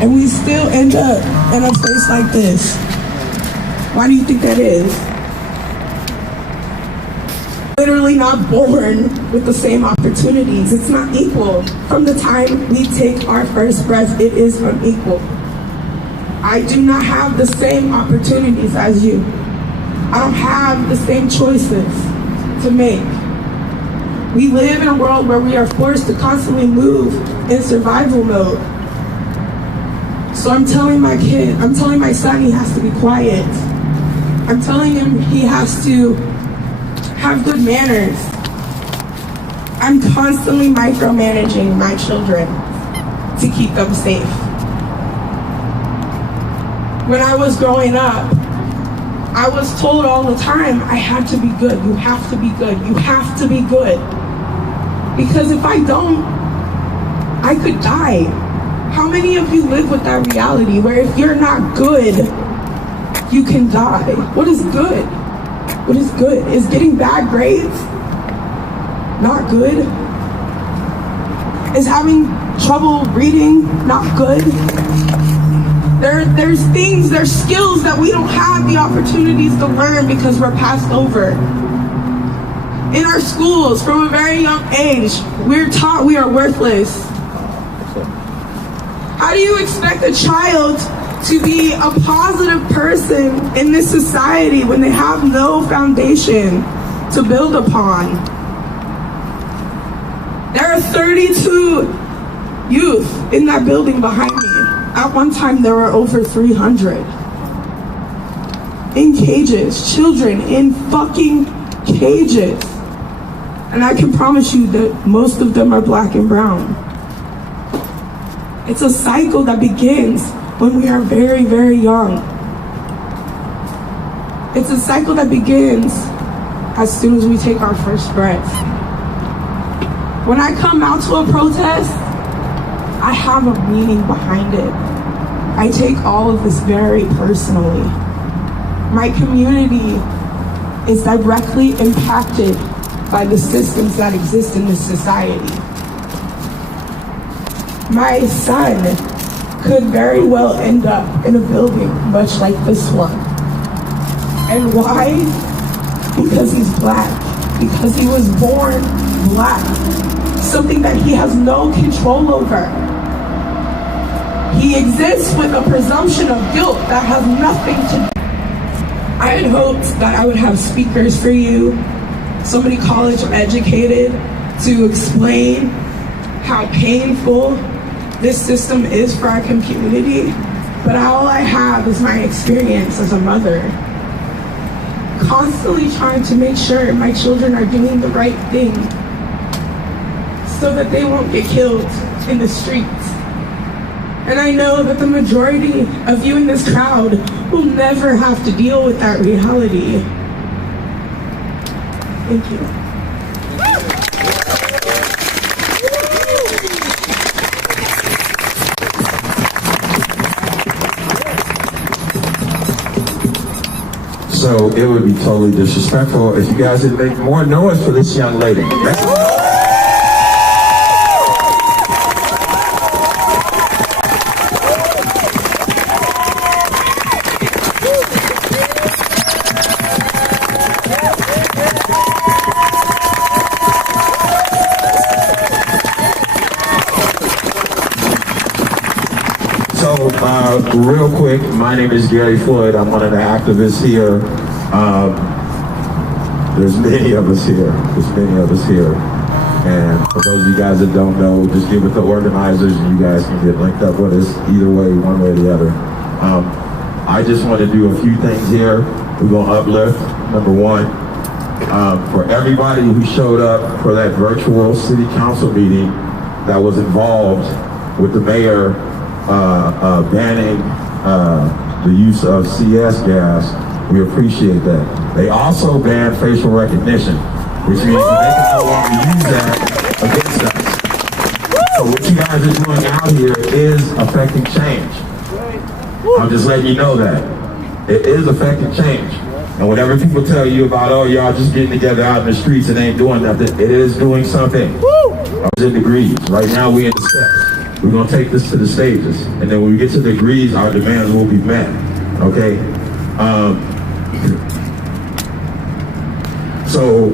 And we still end up in a place like this. Why do you think that is? Literally not born with the same opportunities. It's not equal. From the time we take our first breath, it is unequal. I do not have the same opportunities as you. I don't have the same choices to make. We live in a world where we are forced to constantly move in survival mode. So I'm telling my son he has to be quiet. I'm telling him he has to have good manners. I'm constantly micromanaging my children to keep them safe. When I was growing up, I was told all the time, I had to be good, you have to be good, you have to be good. Because if I don't, I could die. How many of you live with that reality where if you're not good, you can die? What is good? What is good? Is getting bad grades not good? Is having trouble reading not good? There's skills that we don't have the opportunities to learn because we're passed over. In our schools, from a very young age, we're taught we are worthless. How do you expect a child to be a positive person in this society when they have no foundation to build upon? There are 32 youth in that building behind me. At one time, there were over 300. In cages, children in fucking cages. And I can promise you that most of them are black and brown. It's a cycle that begins when we are very, very young. It's a cycle that begins as soon as we take our first breath. When I come out to a protest, I have a meaning behind it. I take all of this very personally. My community is directly impacted by the systems that exist in this society. My son could very well end up in a building much like this one. And why? Because he's black. Because he was born black. Something that he has no control over. He exists with a presumption of guilt that has nothing to do. I had hoped that I would have speakers for you, somebody college educated, to explain how painful this system is for our community, but all I have is my experience as a mother. Constantly trying to make sure my children are doing the right thing so that they won't get killed in the streets. And I know that the majority of you in this crowd will never have to deal with that reality. Thank you. So it would be totally disrespectful if you guys didn't make more noise for this young lady. Real quick, my name is Gary Floyd. I'm one of the activists here. There's many of us here. And for those of you guys that don't know, just get with the organizers and you guys can get linked up with us either way, one way or the other. I just want to do a few things here. We're going to uplift, number one, for everybody who showed up for that virtual city council meeting that was involved with the mayor banning the use of CS gas. We appreciate that. They also banned facial recognition, which means they can no longer use that against us. So what you guys are doing out here is affecting change. I'm just letting you know that. It is affecting change. And whatever people tell you about, oh, y'all just getting together out in the streets and ain't doing nothing, it is doing something. I was in degrees. Right now we in the steps. We're going to take this to the stages. And then when we get to the degrees, our demands will be met. Okay? So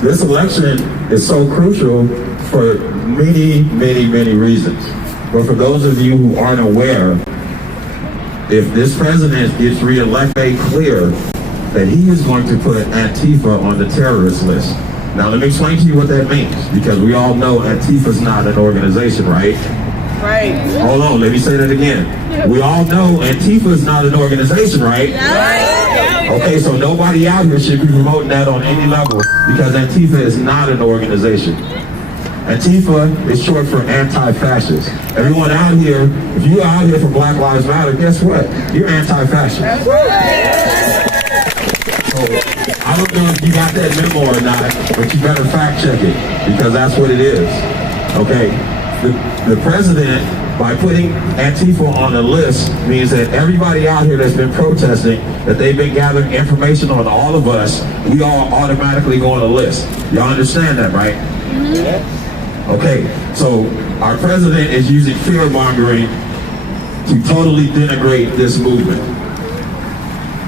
this election is so crucial for many, many, many reasons. But for those of you who aren't aware, if this president gets reelected, make clear that he is going to put Antifa on the terrorist list. Now let me explain to you what that means, because we all know Antifa is not an organization, right? Right. Hold on, let me say that again. We all know Antifa is not an organization, right? Yeah. Okay, so nobody out here should be promoting that on any level, because Antifa is not an organization. Antifa is short for anti-fascist. Everyone out here, if you're out here for Black Lives Matter, guess what? You're anti-fascist. So, I don't know if you got that memo or not, but you better fact check it, because that's what it is. Okay? The president, by putting Antifa on the list, means that everybody out here that's been protesting, that they've been gathering information on all of us, we all automatically go on the list. Y'all understand that, right? Mm-hmm. Okay, so our president is using fear-mongering to totally denigrate this movement.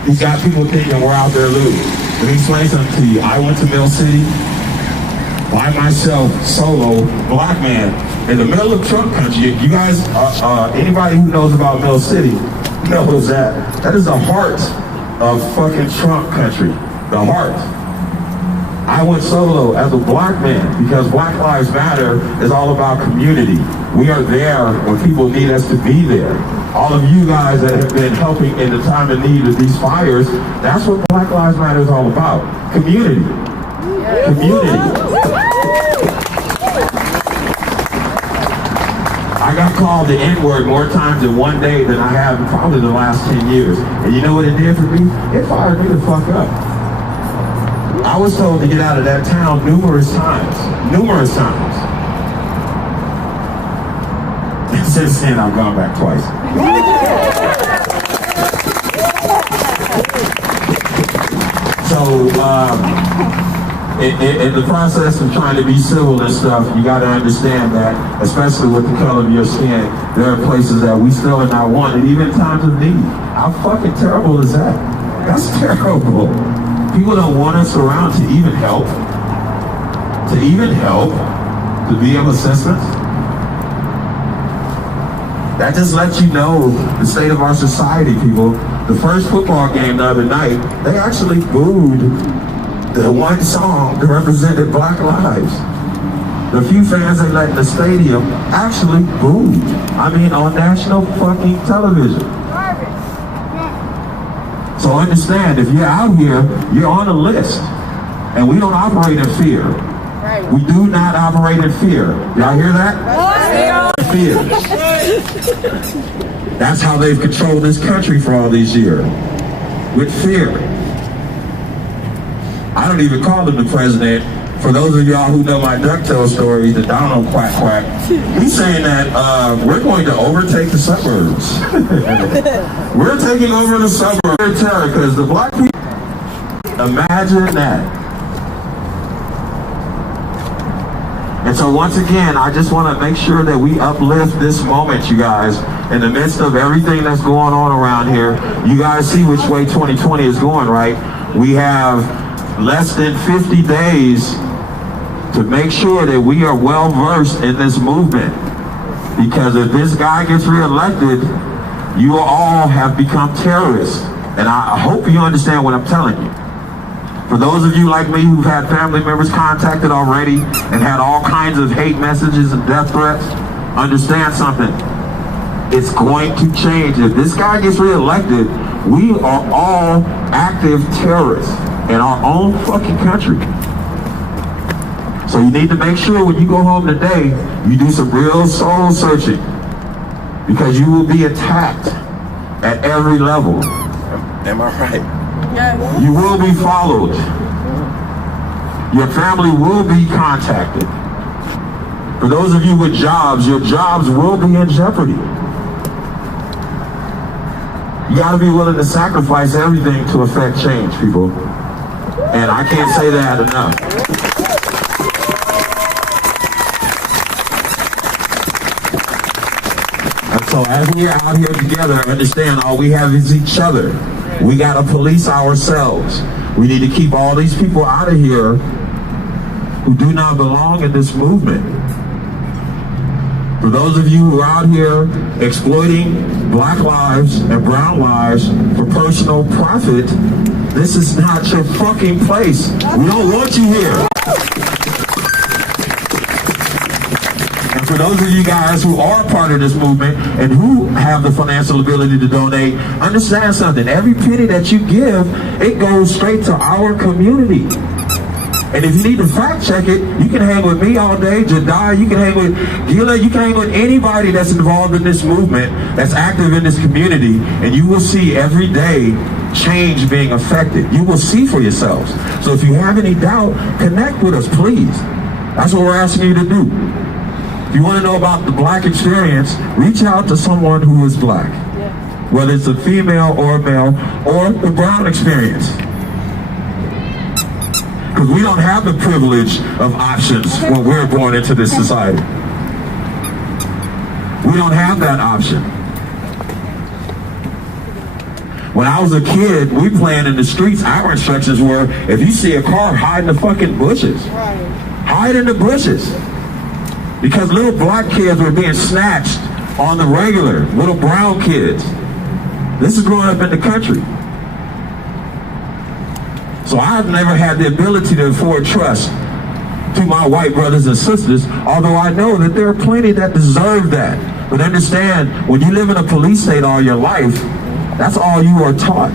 He's got people thinking we're out there looting. Let me explain something to you. I went to Mill City by myself, solo, black man, in the middle of Trump country. You guys, anybody who knows about Mill City knows that is the heart of fucking Trump country. The heart. I went solo as a black man because Black Lives Matter is all about community. We are there when people need us to be there. All of you guys that have been helping in the time of need of these fires, that's what Black Lives Matter is all about. Community. Community. I got called the N-word more times in one day than I have in probably the last 10 years. And you know what it did for me? It fired me the fuck up. I was told to get out of that town numerous times. Numerous times. And since then, I've gone back twice. So, in the process of trying to be civil and stuff, you got to understand that, especially with the color of your skin, there are places that we still are not wanted, even in times of need. How fucking terrible is that? That's terrible. People don't want us around to even help. To be of assistance. That just lets you know the state of our society, people. The first football game the other night, they actually booed the one song that represented Black lives. The few fans they let in the stadium actually booed. I mean, on national fucking television. So understand, if you're out here, you're on a list. And we don't operate in fear. Right. We do not operate in fear. Y'all hear that? Fear. That's how they've controlled this country for all these years. With fear. I don't even call him the president. For those of y'all who know my DuckTales story, the Donald Quack Quack, he's saying that we're going to overtake the suburbs. We're taking over the suburbs. Terror, because the black people, imagine that. And so once again, I just want to make sure that we uplift this moment, you guys. In the midst of everything that's going on around here, you guys see which way 2020 is going, right? We have less than 50 days to make sure that we are well versed in this movement. Because if this guy gets reelected, you all have become terrorists. And I hope you understand what I'm telling you. For those of you like me who've had family members contacted already and had all kinds of hate messages and death threats, understand something. It's going to change. If this guy gets reelected, we are all active terrorists in our own fucking country. So you need to make sure when you go home today, you do some real soul searching. Because you will be attacked at every level. Am I right? Yes. You will be followed. Your family will be contacted. For those of you with jobs, your jobs will be in jeopardy. You gotta be willing to sacrifice everything to affect change, people. And I can't say that enough. So as we are out here together, understand all we have is each other. We got to police ourselves. We need to keep all these people out of here who do not belong in this movement. For those of you who are out here exploiting black lives and brown lives for personal profit, this is not your fucking place. We don't want you here. And for those of you guys who are part of this movement and who have the financial ability to donate, understand something. Every penny that you give, it goes straight to our community. And if you need to fact check it, you can hang with me all day, Jedi, you can hang with Gila, you can hang with anybody that's involved in this movement, that's active in this community, and you will see every day change being affected. You will see for yourselves. So if you have any doubt, connect with us, please. That's what we're asking you to do. If you want to know about the black experience, reach out to someone who is black, whether it's a female or a male, or the brown experience. Because we don't have the privilege of options when we're born into this society. We don't have that option. When I was a kid, we playing in the streets, our instructions were, if you see a car, hide in the fucking bushes. Hide in the bushes. Because little black kids were being snatched on the regular, little brown kids. This is growing up in the country. So I've never had the ability to afford trust to my white brothers and sisters, although I know that there are plenty that deserve that. But understand, when you live in a police state all your life, that's all you are taught.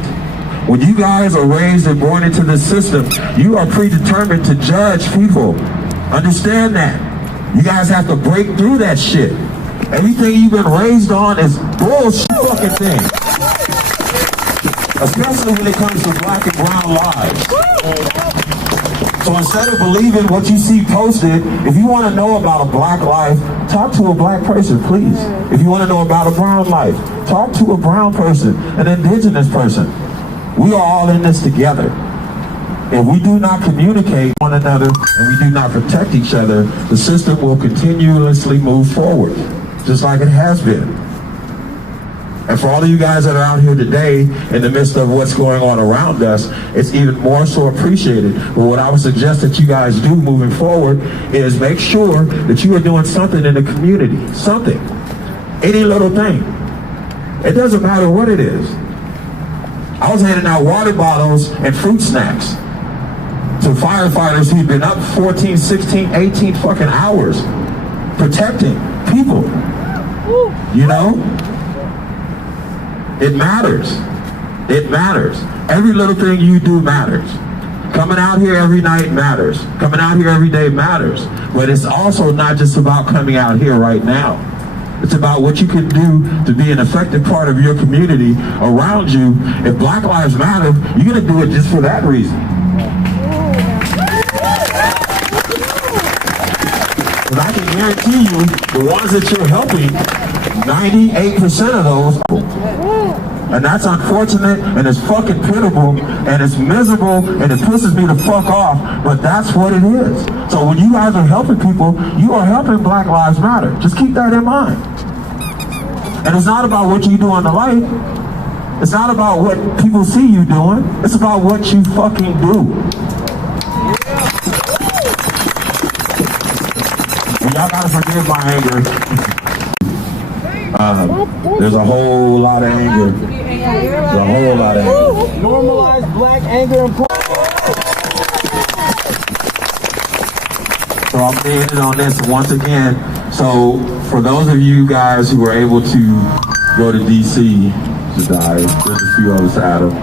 When you guys are raised and born into this system, you are predetermined to judge people. Understand that. You guys have to break through that shit. Everything you've been raised on is bullshit fucking thing. Especially when it comes to black and brown lives. So instead of believing what you see posted, if you want to know about a black life, talk to a black person, please. If you want to know about a brown life, talk to a brown person, an indigenous person. We are all in this together. If we do not communicate one another and we do not protect each other, the system will continuously move forward, just like it has been. And for all of you guys that are out here today in the midst of what's going on around us, it's even more so appreciated. But what I would suggest that you guys do moving forward is make sure that you are doing something in the community. Something. Any little thing. It doesn't matter what it is. I was handing out water bottles and fruit snacks to firefighters who've been up 14, 16, 18 fucking hours protecting people. You know? It matters. It matters. Every little thing you do matters. Coming out here every night matters. Coming out here every day matters. But it's also not just about coming out here right now. It's about what you can do to be an effective part of your community around you. If Black Lives Matter, you're going to do it just for that reason. Because I can guarantee you, the ones that you're helping, 98% of those, and that's unfortunate, and it's fucking pitiable, and it's miserable, and it pisses me the fuck off, but that's what it is. So when you guys are helping people, you are helping Black Lives Matter. Just keep that in mind. And it's not about what you do in the light. It's not about what people see you doing. It's about what you fucking do. And y'all gotta forgive my anger. There's a whole lot of anger. There's a whole lot of anger. Normalize black anger and So I'm being in on this once again. So for those of you guys who were able to go to DC to die, there's a few of us, Adam,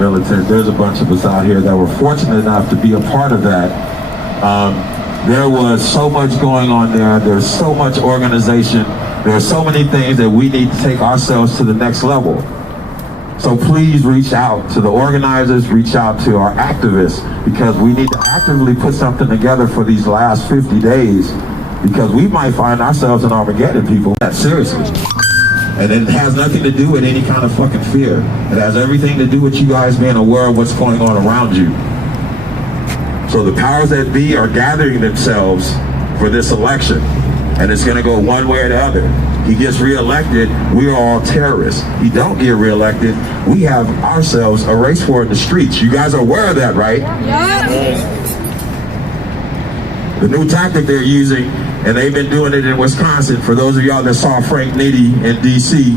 Militant, there's a bunch of us out here that were fortunate enough to be a part of that. There was so much going on there. There's so much organization. There are so many things that we need to take ourselves to the next level. So please reach out to the organizers, reach out to our activists, because we need to actively put something together for these last 50 days, because we might find ourselves in Armageddon, people. That seriously. And it has nothing to do with any kind of fucking fear. It has everything to do with you guys being aware of what's going on around you. So the powers that be are gathering themselves for this election. And it's going to go one way or the other. he gets reelected, we are all terrorists. He don't get reelected, we have ourselves a race war in the streets. You guys are aware of that, right? The new tactic they're using, and they've been doing it in Wisconsin, for those of y'all that saw Frank Nitti in DC,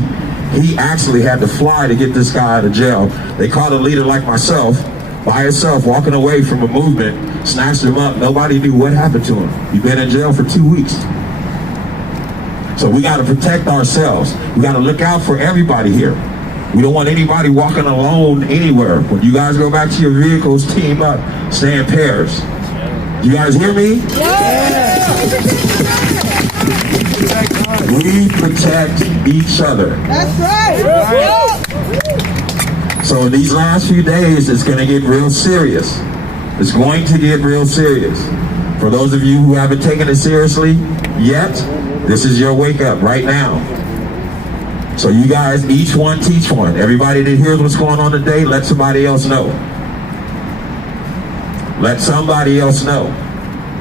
he actually had to fly to get this guy out of jail. They caught a leader like myself, by himself, walking away from a movement, snatched him up. Nobody knew what happened to him. He's been in jail for 2 weeks. So we got to protect ourselves. We got to look out for everybody here. We don't want anybody walking alone anywhere. When you guys go back to your vehicles, team up, stay in pairs. You guys hear me? We protect each other. That's right. So in these last few days, it's going to get real serious. It's going to get real serious. For those of you who haven't taken it seriously yet, this is your wake up right now. So you guys, each one teach one. Everybody that hears what's going on today, let somebody else know. Let somebody else know.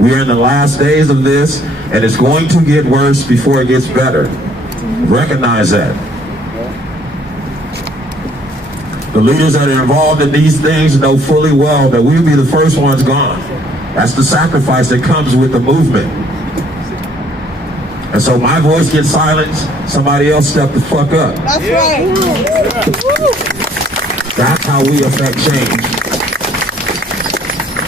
We are in the last days of this, and it's going to get worse before it gets better. Recognize that. The leaders that are involved in these things know fully well that we'll be the first ones gone. That's the sacrifice that comes with the movement. And so my voice gets silenced, somebody else step the fuck up. That's right. That's how we affect change.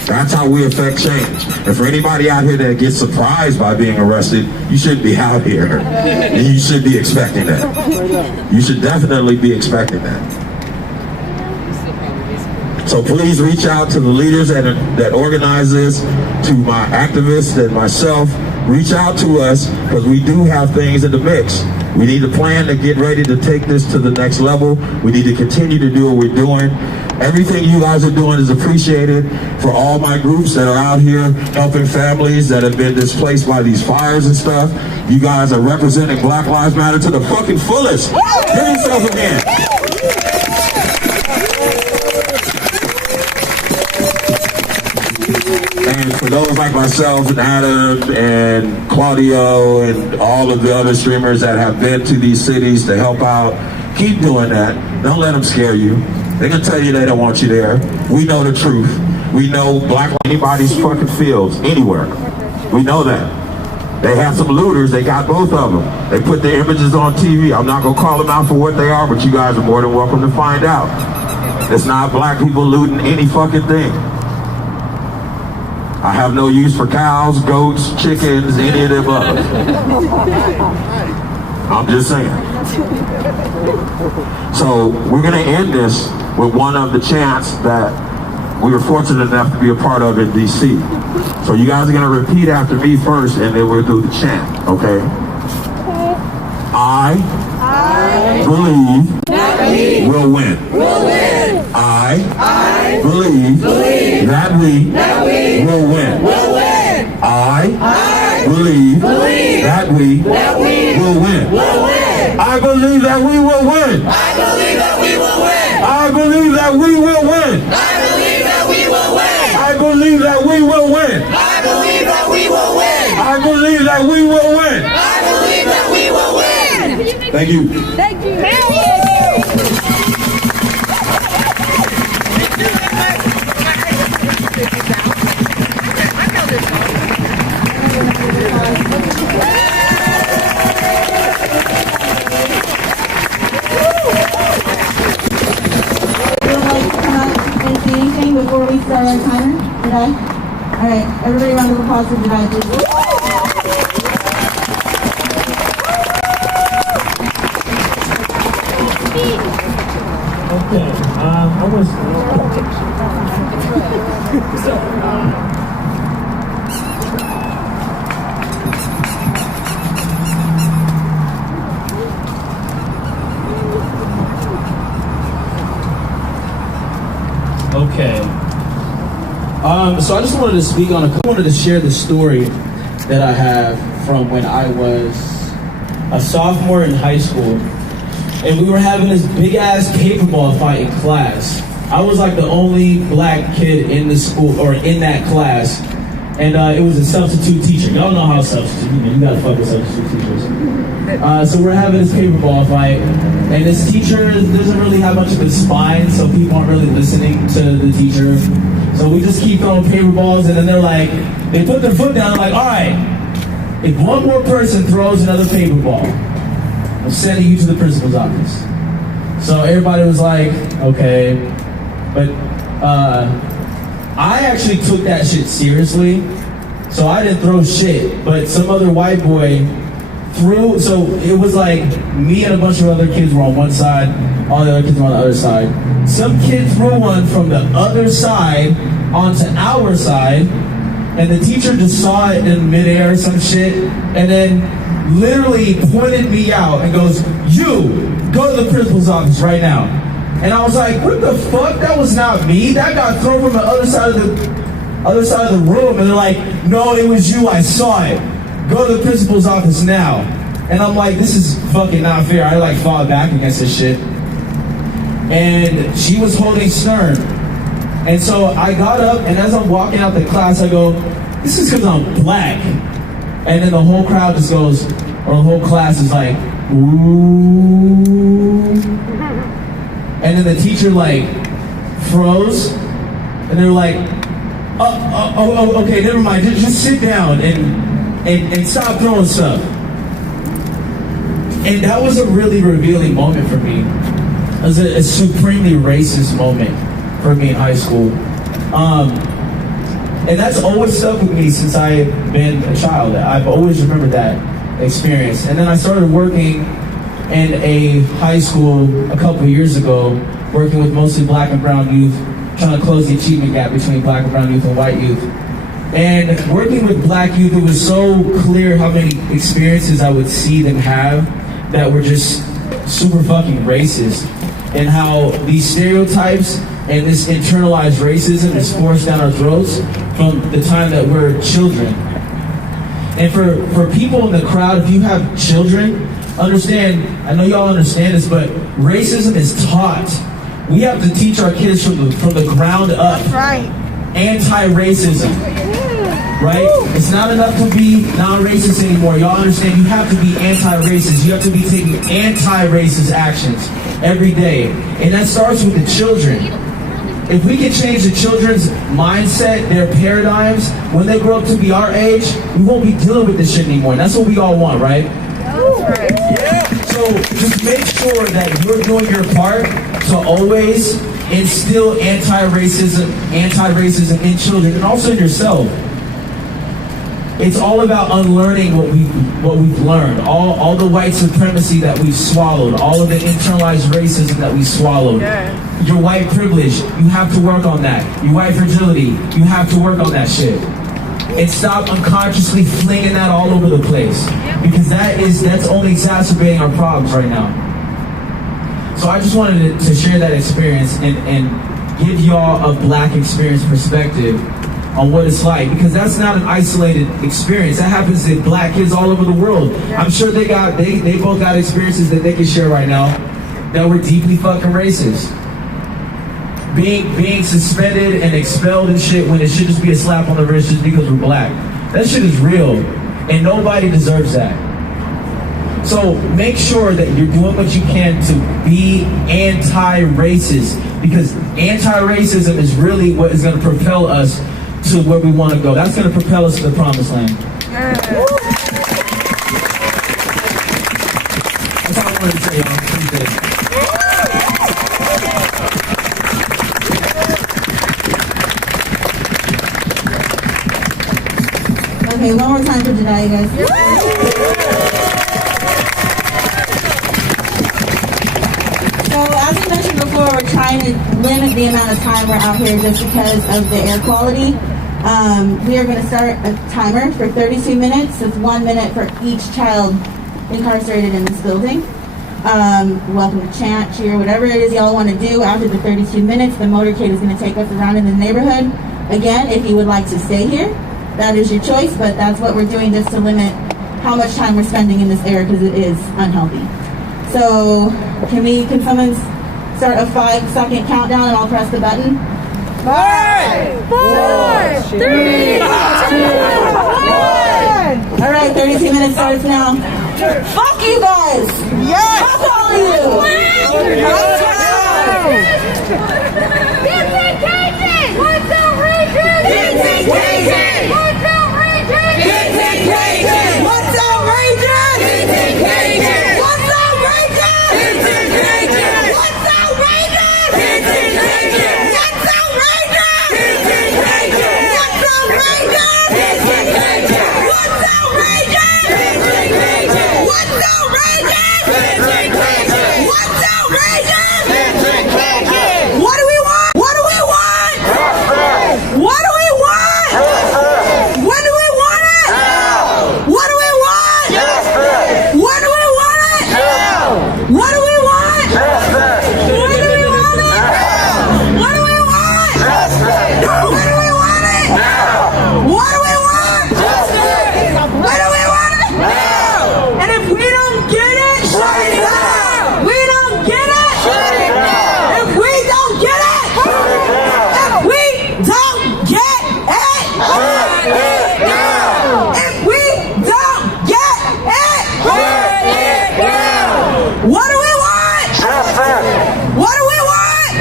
That's how we affect change. And for anybody out here that gets surprised by being arrested, you shouldn't be out here. You should be expecting that. You should definitely be expecting that. So please reach out to the leaders that organize this, to my activists and myself. Reach out to us, because we do have things in the mix. We need a plan to get ready to take this to the next level. We need to continue to do what we're doing. Everything you guys are doing is appreciated. For all my groups that are out here helping families that have been displaced by these fires and stuff, you guys are representing Black Lives Matter to the fucking fullest. Give yourself a hand. And for those like myself and Adam and Claudio and all of the other streamers that have been to these cities to help out, keep doing that. Don't let them scare you. They're going to tell you they don't want you there. We know the truth. We know black anybody's fucking fields, anywhere. We know that. They have some looters. They got both of them. They put their images on TV. I'm not going to call them out for what they are, but you guys are more than welcome to find out. It's not black people looting any fucking thing. I have no use for cows, goats, chickens, any of them others. I'm just saying. So we're going to end this with one of the chants that we were fortunate enough to be a part of in DC. So you guys are going to repeat after me first, and then we'll do the chant, okay? I believe That we will win. will win. I believe that we will win. Will win. I believe that we will win. Will win. I believe that we will win. I believe that we will win. I believe that we will win. I believe that we will win. I believe that we will win. I believe that we will win. I believe that we will win. I believe that we will win. Thank you. Thank you. Before we start our timer? Did I? All right, everybody round of applause for Juvenile, please. Okay, I was... Okay. So I just wanted to speak on I wanted to share the story that I have from when I was a sophomore in high school. And we were having this big ass paper ball fight in class. I was like the only black kid in the school or in that class. And it was a substitute teacher. Y'all know how substitute, you gotta fuck with substitute teachers. So we're having this paper ball fight, and this teacher doesn't really have much of a spine, so people aren't really listening to the teacher. So we just keep throwing paper balls, and then they're like, they put their foot down, like, all right, if one more person throws another paper ball, I'm sending you to the principal's office. So everybody was like, okay, but I actually took that shit seriously, so I didn't throw shit, but some other white boy threw, so it was like me and a bunch of other kids were on one side, all the other kids were on the other side. Some kid threw one from the other side onto our side, and the teacher just saw it in midair or some shit, and then literally pointed me out and goes, you, go to the principal's office right now. And I was like, what the fuck? That was not me. That got thrown from the other side of the room. And they're like, no, it was you. I saw it. Go to the principal's office now. And I'm like, this is fucking not fair. I like fought back against this shit. And she was holding stern. And so I got up, and as I'm walking out the class, I go, this is because I'm black. And then the whole crowd just goes, or the whole class is like, ooh. And then the teacher like froze, and they're like, oh, okay, never mind. Just sit down and stop throwing stuff. And that was a really revealing moment for me. It was a supremely racist moment for me in high school. And that's always stuck with me since I've been a child. I've always remembered that experience. And then I started working in a high school a couple of years ago, working with mostly black and brown youth, trying to close the achievement gap between black and brown youth and white youth. And working with black youth, it was so clear how many experiences I would see them have that were just super fucking racist, and how these stereotypes and this internalized racism is forced down our throats from the time that we're children. And for people in the crowd, if you have children, understand, I know y'all understand this, but racism is taught. We have to teach our kids from the ground up. That's right. Anti-racism. Right? It's not enough to be non-racist anymore. Y'all understand, you have to be anti-racist. You have to be taking anti-racist actions every day. And that starts with the children. If we can change the children's mindset, their paradigms, when they grow up to be our age, we won't be dealing with this shit anymore. And that's what we all want, right? So just make sure that you're doing your part to always instill anti-racism in children, and also in yourself. It's all about unlearning what we've learned, all the white supremacy that we've swallowed, all of the internalized racism that we swallowed. Your white privilege, you have to work on that. Your white fragility, you have to work on that shit. And stop unconsciously flinging that all over the place, because that's only exacerbating our problems right now. So I just wanted to share that experience and give y'all a black experience perspective on what it's like, because that's not an isolated experience. That happens to black kids all over the world. I'm sure they both got experiences that they can share right now that were deeply fucking racist. Being suspended and expelled and shit when it should just be a slap on the wrist just because we're black. That shit is real, and nobody deserves that. So make sure that you're doing what you can to be anti-racist, because anti-racism is really what is going to propel us to where we want to go. That's going to propel us to the promised land. That's all I wanted to say, y'all. Okay, one more time for Juvenile, you guys. So, as we mentioned before, we're trying to limit the amount of time we're out here just because of the air quality. We are going to start a timer for 32 minutes. It's 1 minute for each child incarcerated in this building. Welcome to chant, cheer, whatever it is y'all want to do. After the 32 minutes, the motorcade is going to take us around in the neighborhood. Again, if you would like to stay here, that is your choice, but that's what we're doing just to limit how much time we're spending in this area, because it is unhealthy. So can someone start a 5-second countdown, and I'll press the button? 5, 4, 3, 2, 1. All right, 32 minutes starts now. Fuck you guys! Yes! Fuck all of you! Let's go! What's outrageous? What's outrageous? What's outrageous? What's outrageous? What's outrageous? What's outrageous? What's What do we want? What do we want? What do we want? When do we want it? What do we want? When do we want it? What do we want? When do we want it? What do we want? When do we want it? What do we want? When do we want it? And if we don't get it, shut it down. We don't get it. If we don't get it, if we don't get it, if we don't get it, what do we want? What do we want?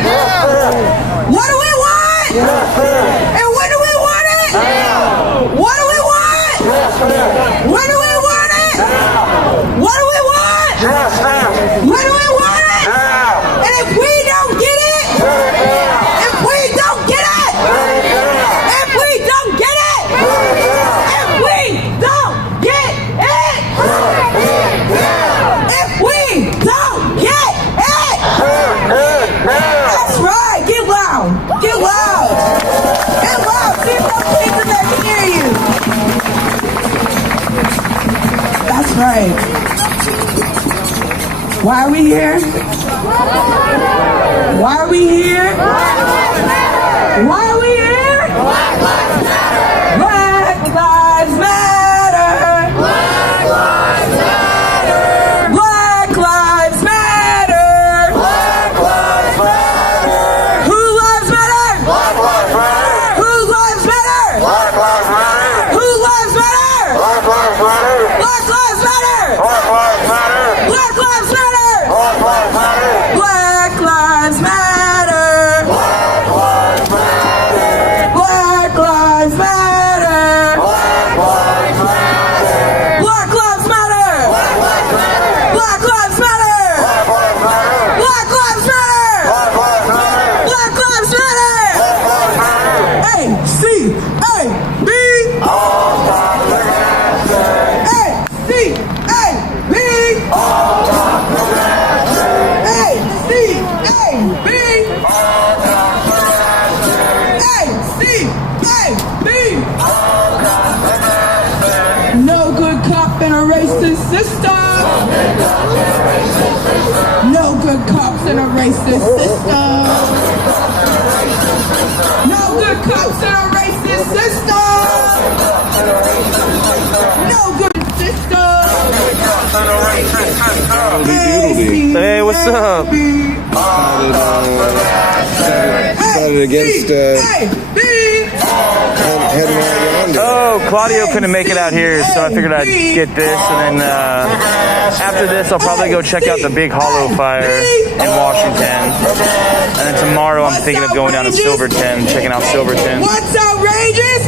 What do we want? And when do we want it? What do we want? When do we want it? What do we want? When do we want it? And if we don't get it, if we don't get it, if we don't get it, if we don't get it, if we don't get it, that's right. Get loud. Get loud. Get loud. See if those kids in there can hear you. That's right. Why are we here? Why are we here? Why are we here? Black Lives Matter. Black Lives Matter. Black Lives Matter. Black Lives Matter. Black Lives Matter. Who lives matter? Black Lives Matter. Whose lives matter? Black Lives Matter. Whose lives matter? Black Lives Matter. Black Lives Matter. Black Lives Matter. Black Lives Matter. Black Lives Matter. Black Lives Matter. Black Lives Matter. Black Lives Matter. Black Lives Matter. Black Lives Matter. A C A B. A C A B. No good cop in a racist system. No good cops in a racist system. No good cops in a racist system. No good system. Hey, what's up? Started against heading out yonder. Oh, Claudio couldn't make it out here, so I figured I'd get this, and then after this, I'll probably go check out the big hollow fire in Washington, and then tomorrow I'm thinking of going down to Silverton, checking out Silverton. What's outrageous?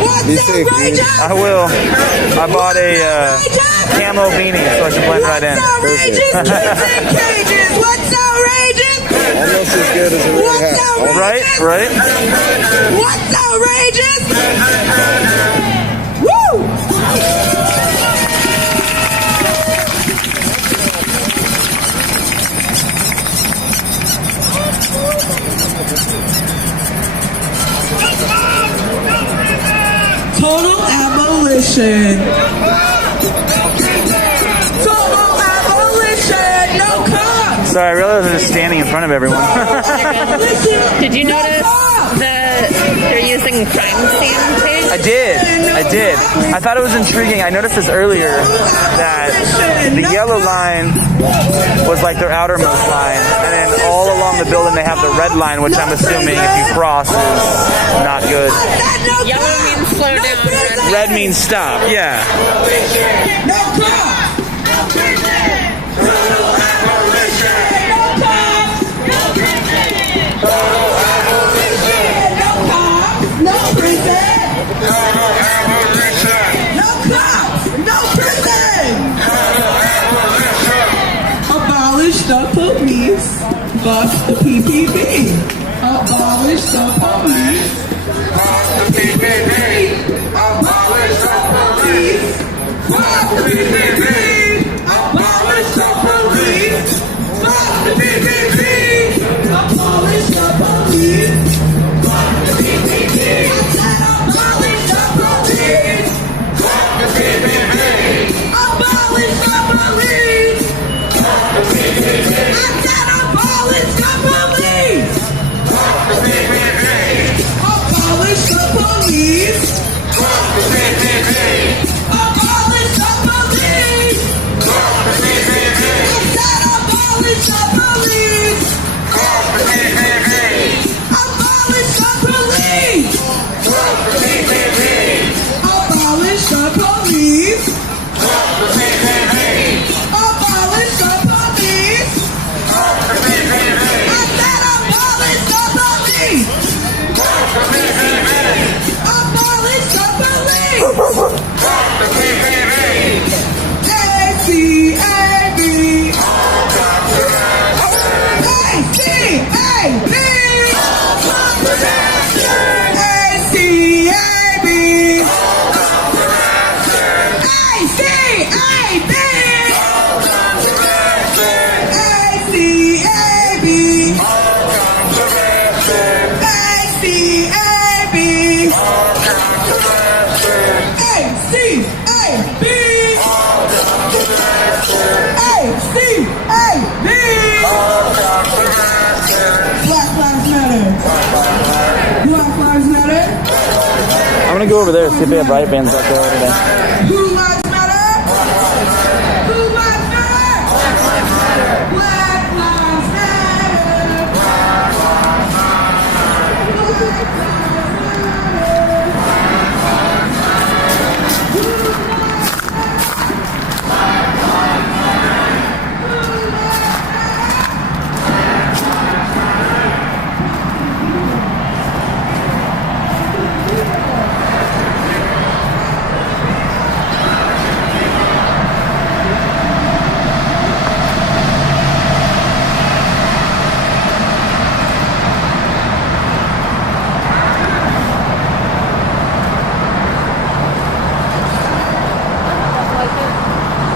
What's outrageous? I will. I bought a camo beanie, so I should blend right in. What's outrageous? Kids in cages. What's outrageous? Almost as good as a red What's hat. outrageous? Right, right. What's outrageous? Woo! Total abolition. Total abolition. No cops. Sorry, I realized I was just standing in front of everyone. Abolition. Did you No notice cops. that they're using fucking crime scene page? I did. I thought it was intriguing. I noticed this earlier that the yellow line was like their outermost line, and then all along the building they have the red line, which I'm assuming if you cross is not good. Yellow means slow down. Red means stop. Yeah. Abolish the police, bust the PPP. Abolish the police, bust the PPP. Abolish the police, bust the PPP. Abolish the police, bust the PPP. Abolish the police, bust the PPP. Abolish the police, bust the PPP. Abolish the police. I said abolish the police! Abolish the police! Abolish the police! I said abolish the police! Abolish the police! Abolish the police! Abolish the police! I said abolish the police! Abolish the police! ACAB! ACAB! I'm gonna go over there and see if they have riot bands out there today. Who lives matter? Who lives matter? Black lives matter.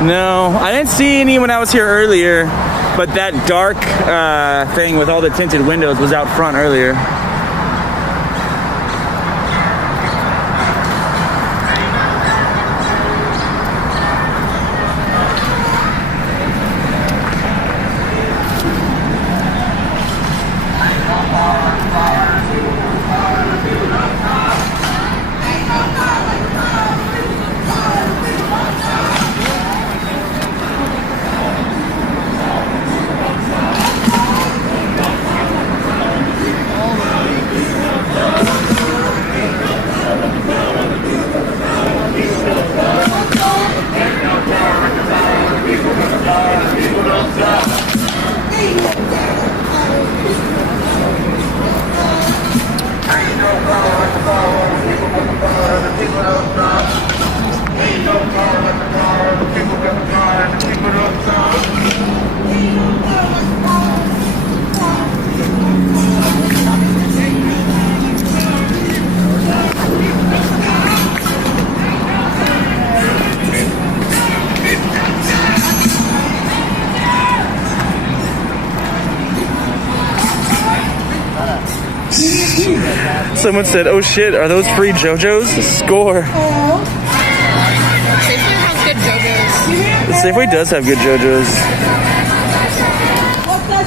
No, I didn't see any when I was here earlier, but that dark thing with all the tinted windows was out front earlier. Someone said, "Oh shit, are those free JoJo's?" Score. Safeway has good JoJo's. Safeway does have good JoJo's. What's that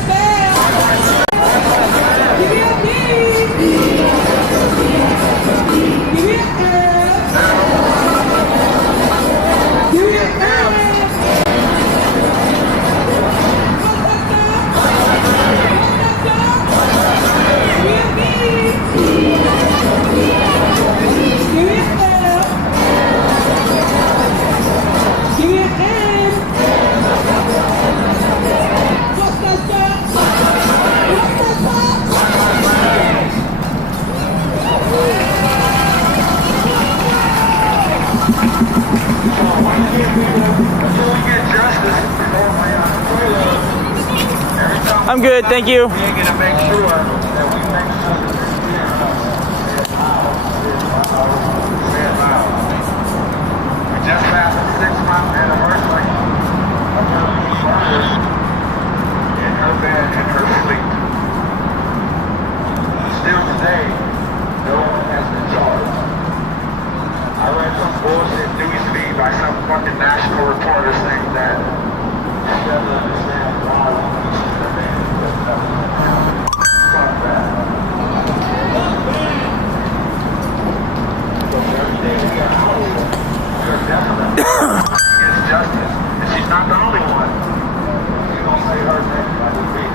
I'm good, thank you. We're going to make sure that we make sure that this year we just passed the 6-month anniversary of her murders in her bed in her sleep. Still today, no one has been charged. I read some bullshit news feed by some fucking national reporter saying that she doesn't understand why we should have been fuck that. So every day we get out, we're definitely against justice. And she's not the only one. She's gonna say her name like a beat.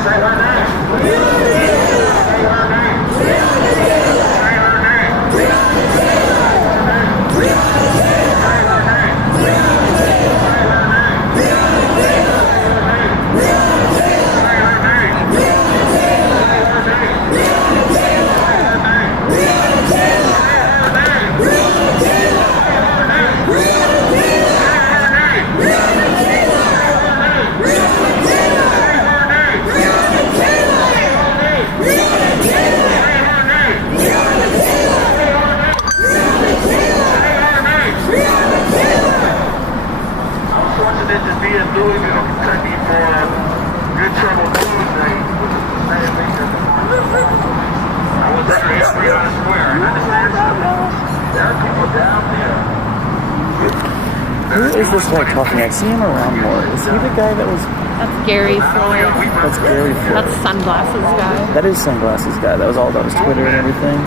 Say her name. Say her name. Say her name. To be in Louisville, Kentucky for Good Trouble Tuesday, which is the same thing as the I was there every other square, and I understand something. There are people down there. Who is this guy talking? I see him around more. Is he the guy that was... That's Gary Floyd. That's Gary Floyd. That's Sunglasses Guy. That is Sunglasses Guy. That was all about his Twitter and everything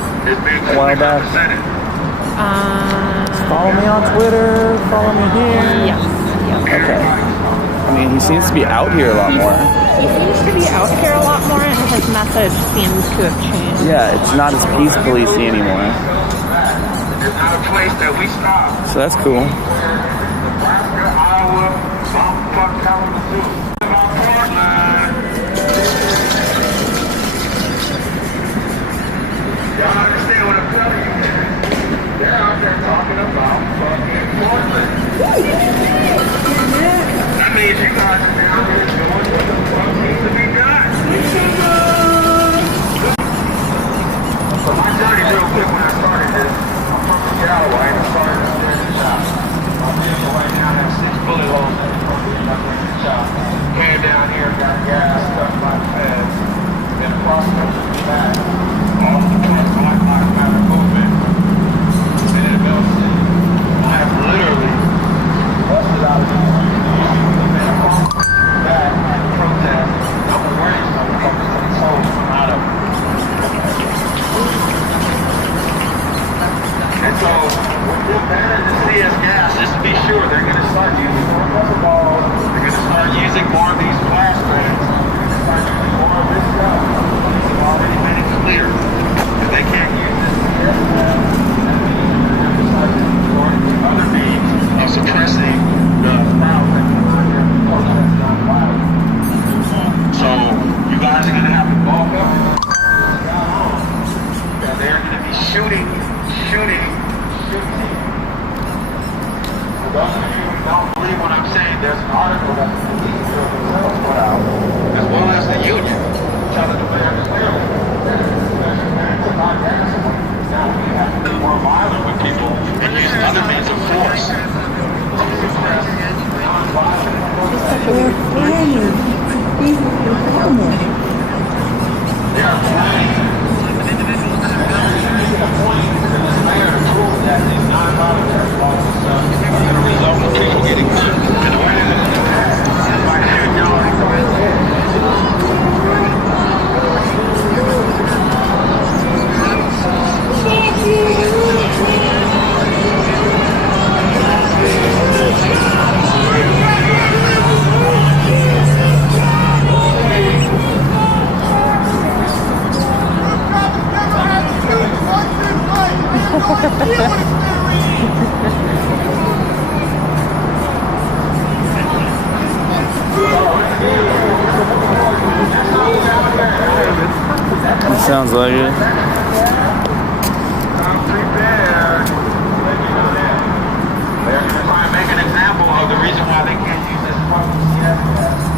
a while back. Follow me on Twitter. Follow me here. Yes. Okay. I mean, he seems to be out here a lot more. He seems to be out here a lot more, and his message seems to have changed. Yeah, it's not as peace policey anymore. It's not a place that we stop. So that's cool. Nebraska, Iowa, bumfuck Kalamazoo. Y'all understand what I'm telling you? They're out there talking about fucking Portland. That means you guys are down here doing what the fuck needs to be done. So my journey real quick when I started this, I'm from Galloway and I started up there in the shop. I'm vehicle right now has 6 bullet holes in it from being up there in the shop. Came down here, got gas, stuck by the feds, then across the back, all the trucks, Black Lives Matter movement. And in Mill City, I have literally busted out of the back at protest. I'm wearing some fucking souls out of it. And so, when they're banning the CS gas, just to be sure, they're going to start using more rubber balls, they're going to start using more of these flash grenades, they're going to start using more of this stuff. They've already made it clear. If they can't use this CS gas, that means they're going to start using more of the other means of suppressing the crowd that come out here and protest non-violent. So, you guys are going to have to bulk up. And they're going to be shooting. For those of you who don't believe what I'm saying, there's an article that the police themselves put out, as well as the union, telling them very clearly that it's a special act of not gasoline. Now we have to be more violent with people and use other means of force to suppress non-violent protest. They are planning the point that these non-violent laws are going to result in people getting killed. And the way they're going to do that is by shooting y'all in the head. Sounds like it. I'm prepared. They're going to try and make an example of the reason why they can't use this fucking CS gas.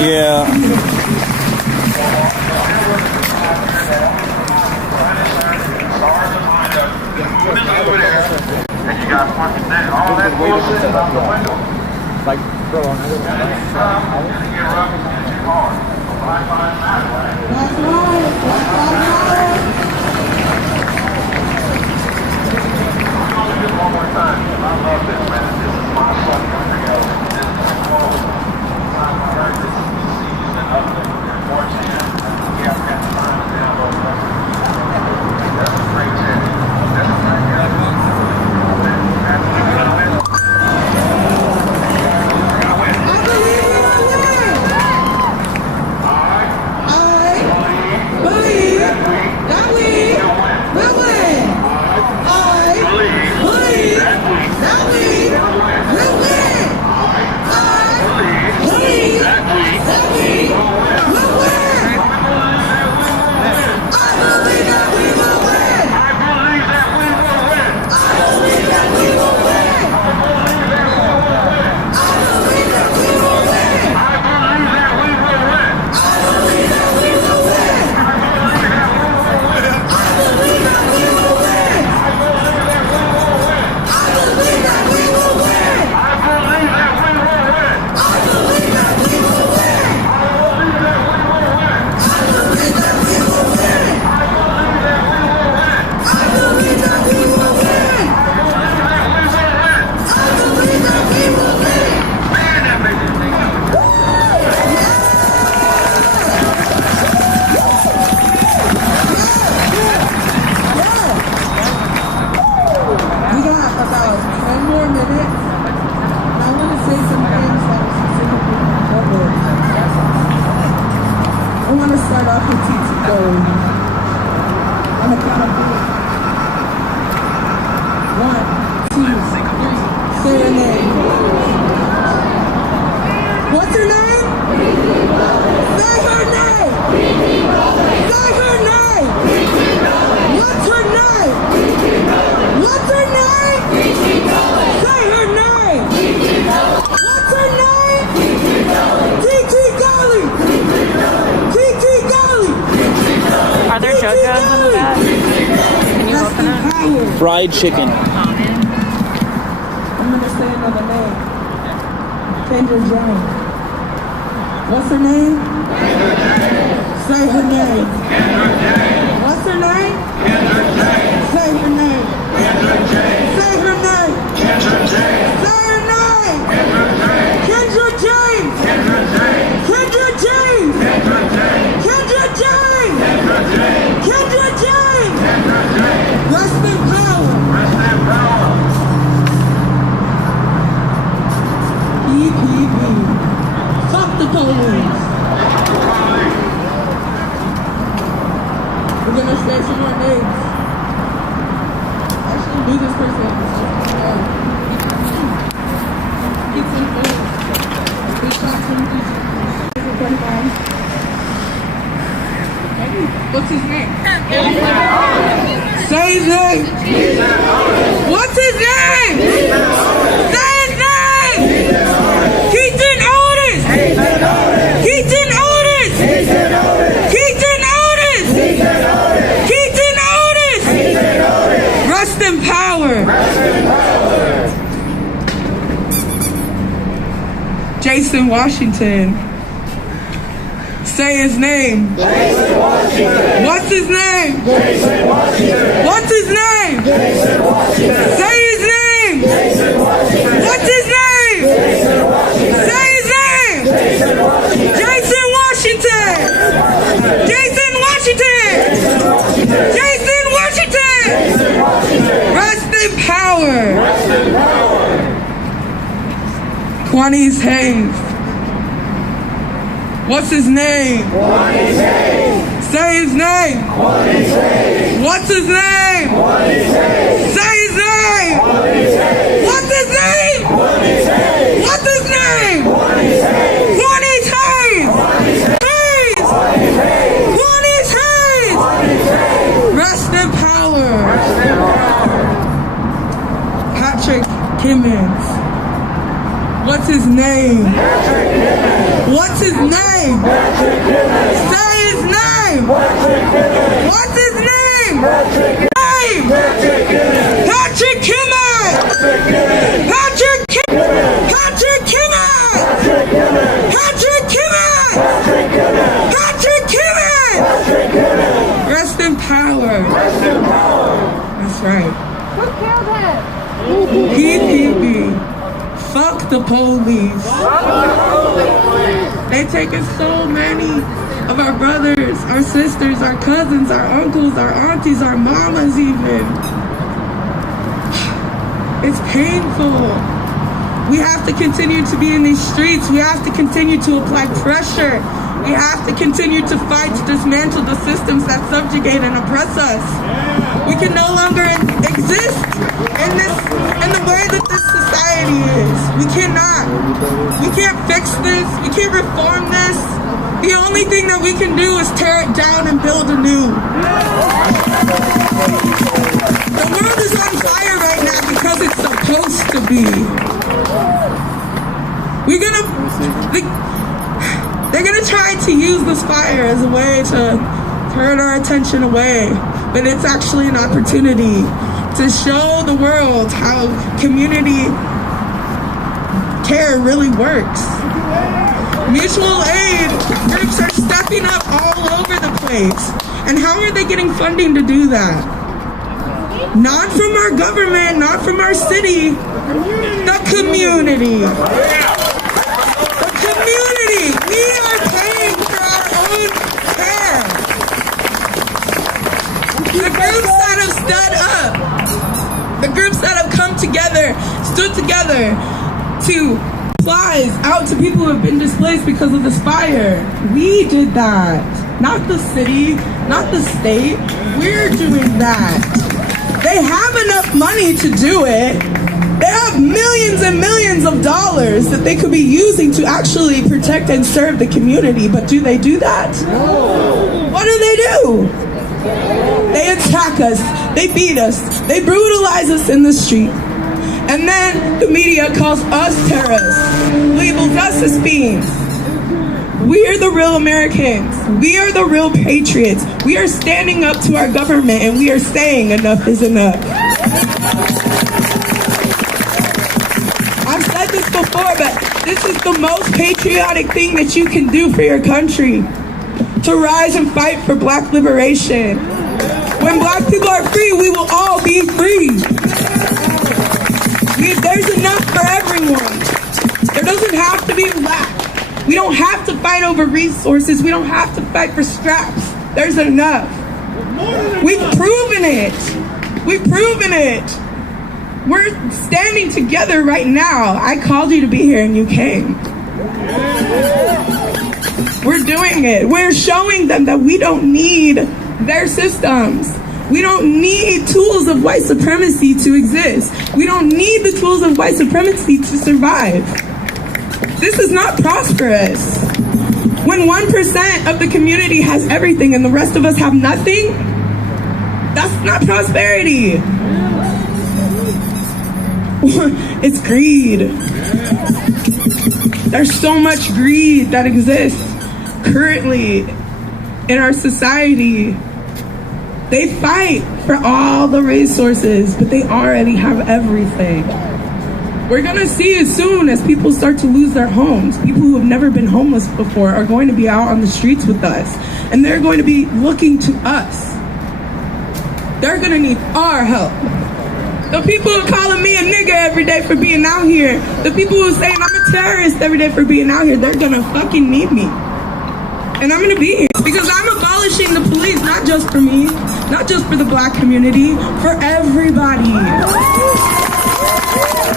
Yeah. And you got all that bullshit out the window. Like, bro, I don't That's right. One more time. I love this, man. This is my fucking real. This is my quote. I'm a record. This is the season of the fortune. We have got time to download the rest of the That's a great tip. That's a great tip. That's a good win. Fried chicken. I'm gonna say another name. Kendra Jane. What's her name? Say her name. What's her name? Say her name. Say her name. Say her name. Kendra James. Kendra James. Kendra James. Kendra James. Rest in power. EPP. Fuck the police. We're gonna say some more names. Actually, do this person. Keep some food. Big shots from What's his name? Say his name. What's his name? Say his name. Keaton Otis. Keaton Otis. Keaton Otis. Keaton Otis. Rest in power. Jason Washington. Say his name. Jason Washington. What's his name? Jason Washington. What's his name? Jason Washington. Say his name. Jason Washington. What's his name? Jason Washington. Say his name. Jason Washington. Jason Washington. Jason Washington. Jason Washington. Jason Washington. Rest in power. Rest in power. Quanice Hayes. What's his name? Quanice Hayes. Say his name. Quanice Hayes. What's his name? Quanice Hayes. Say his name. Quanice Hayes. What's his name? Quanice Hayes. What's his name? Quanice Hayes. Quanice Hayes. Quanice Hayes. Quanice Hayes. Quanice Hayes. Quanice Hayes. Rest in power. Rest in power. Patrick Kimmons. What's his name? Patrick Kimmons. What's What's his name? Say his name. What's his name? Name. Patrick Kimmett. Patrick Kimmett. Patrick Kimmett. Patrick Kimmett. Patrick Kimmett. Rest in power. That's right. Who killed him? PPP. Fuck the police. They taking so many of our brothers, our sisters, our cousins, our uncles, our aunties, our mamas even. It's painful. We have to continue to be in these streets. We have to continue to apply pressure. We have to continue to fight to dismantle the systems that subjugate and oppress us. We can no longer exist in the way that this society is. We cannot. We can't fix this. We can't reform this. The only thing that we can do is tear it down and build anew. The world is on fire right now because it's supposed to be. They're gonna try to use this fire as a way to turn our attention away, but it's actually an opportunity to show the world how community care really works. Mutual aid groups are stepping up all over the place. And how are they getting funding to do that? Not from our government, not from our city, the community. The community. We are paying for our own care. The groups that have stood up, the groups that have come together, stood together to supplies out to people who have been displaced because of this fire. We did that. Not the city, not the state. We're doing that. They have enough money to do it. They have millions and millions of dollars that they could be using to actually protect and serve the community. But do they do that? No. What do? They attack us. They beat us. They brutalize us in the street. And then the media calls us terrorists, labels us as fiends. We are the real Americans. We are the real patriots. We are standing up to our government and we are saying enough is enough. I've said this before, but this is the most patriotic thing that you can do for your country. To rise and fight for Black liberation. When Black people are free, we will all be free. There's enough for everyone. There doesn't have to be Black. We don't have to fight over resources. We don't have to fight for scraps. There's enough. We've proven it. We've proven it. We're standing together right now. I called you to be here and you came. We're doing it. We're showing them that we don't need their systems. We don't need tools of white supremacy to exist. We don't need the tools of white supremacy to survive. This is not prosperous. When 1% of the community has everything and the rest of us have nothing, that's not prosperity. It's greed. There's so much greed that exists currently in our society. They fight for all the resources, but they already have everything. We're gonna see as soon as people start to lose their homes. People who have never been homeless before are going to be out on the streets with us, and they're going to be looking to us. They're gonna need our help. The people who are calling me a nigga every day for being out here, the people who are saying I'm a terrorist every day for being out here, they're gonna fucking need me. And I'm gonna be here because I'm abolishing the police, not just for me, not just for the Black community, for everybody.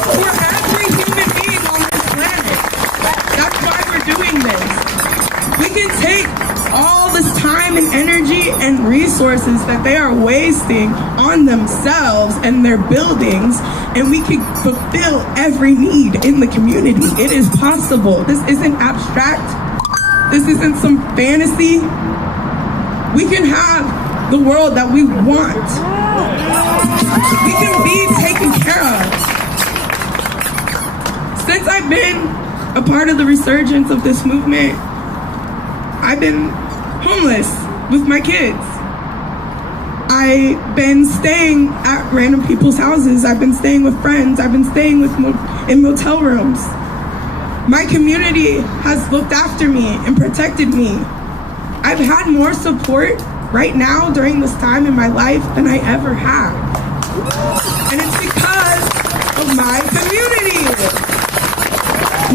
For every human being on this planet. That's why we're doing this. We can take all this time and energy and resources that they are wasting on themselves and their buildings, and we can fulfill every need in the community. It is possible. This isn't abstract. This isn't some fantasy. We can have the world that we want. We can be taken care of. Since I've been a part of the resurgence of this movement, I've been homeless with my kids. I've been staying at random people's houses. I've been staying with friends. I've been staying in motel rooms. My community has looked after me and protected me. I've had more support right now during this time in my life than I ever have. And it's because of my community.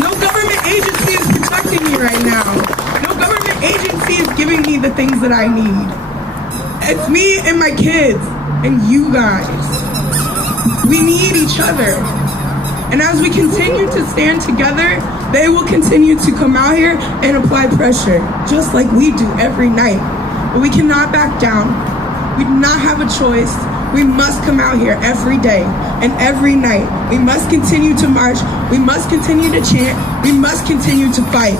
No government agency is protecting me right now. No government agency is giving me the things that I need. It's me and my kids and you guys. We need each other. And as we continue to stand together, they will continue to come out here and apply pressure, just like we do every night. But we cannot back down. We do not have a choice. We must come out here every day and every night. We must continue to march. We must continue to chant. We must continue to fight.